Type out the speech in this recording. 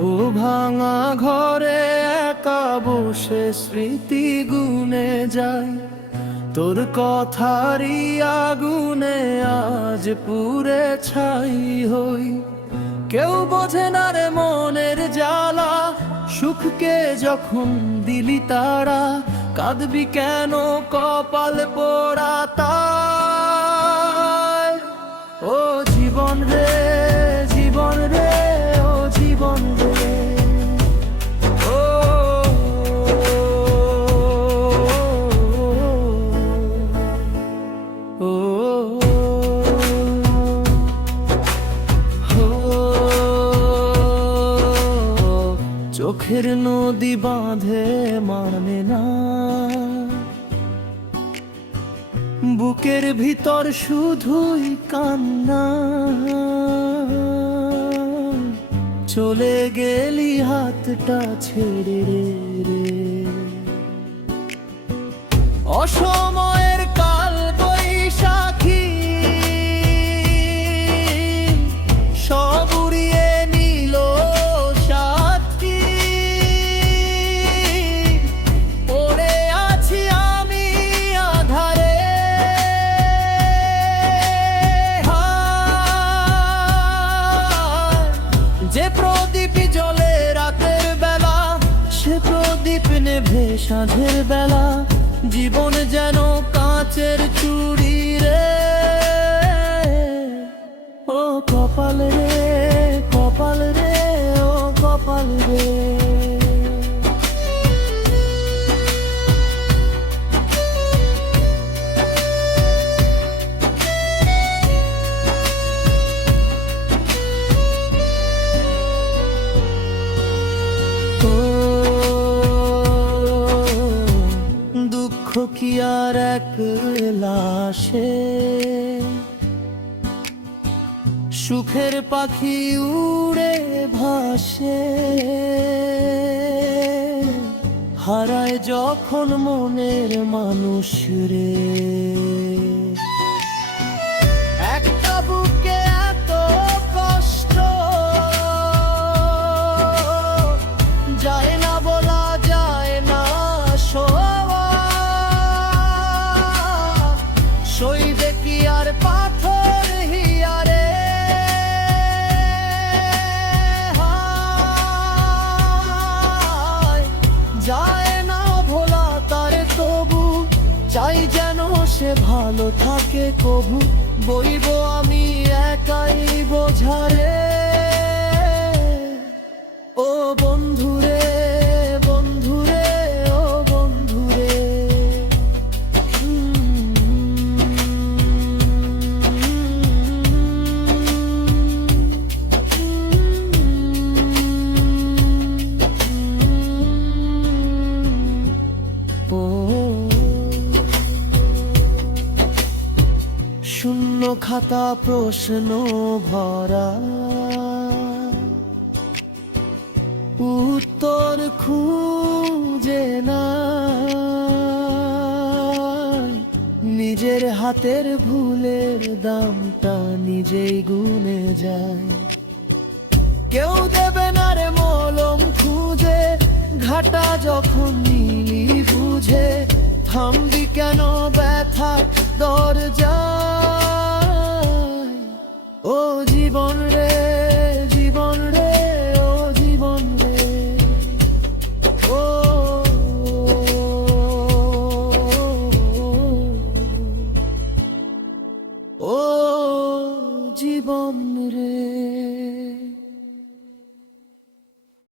ও ভাঙা ঘরে একা বসে স্মৃতি গুনে যায়, তোর কথারই আগুনে আজ পুরে ছাই হই। কেউ বোঝে না রে মনের জ্বালা, সুখকে যখন দিলি তারা, কাঁদবি কেন কপাল পোড়া তাই। ও জীবন রে, জীবন রে, ও জীবন রে, ও ও চোখের নদী বাঁধে মানে না, বুকের ভিতর শুধুই কান্না। চলে গেলি হাতটা ছেড়ে রে, অসময়ের কাল বৈশাখী সব উড়িয়ে নিল সাথী। পড়ে আছি আমি আধারে, যে প্রদীপ জ্বলে রাতের বেলা, সে প্রদীপ নেভে সাঁঝের বেলা। জীবন যেন কাঁচের চুড়ি রে, ও কপাল রে, কপাল রে, ও কপাল রে। দুঃখ কি আর একলা আসে, সুখের পাখি উড়ে ভাসে। হারায় যখন মনের মানুষ রে, একটা বুকে এত কষ্ট যায় না বলা, যায় না শোয়া। সইবে কি আর পাথর হিয়ারে, যায় না ভোলা তারে তবু, চাই যেন সে ভালো থাকে কবু। বইব আমি একাই বোঝারে, ও বন্ধুরে, বন্ধুরে, ও বন্ধুরে। শূন্য খাতা প্রশ্ন ভরা, উত্তর খুঁজে না। নিজের হাতের ভুলের দামটা নিজেই গুনে যায়। কেউ দেবে না রে মলম খুঁজে, ঘাটা যখন নীলি বুঝে। থামবি কেন ব্যথা দরজায়, ও জীবন রে, জীবন রে, ও জীবন রে, ও ও জীবন রে।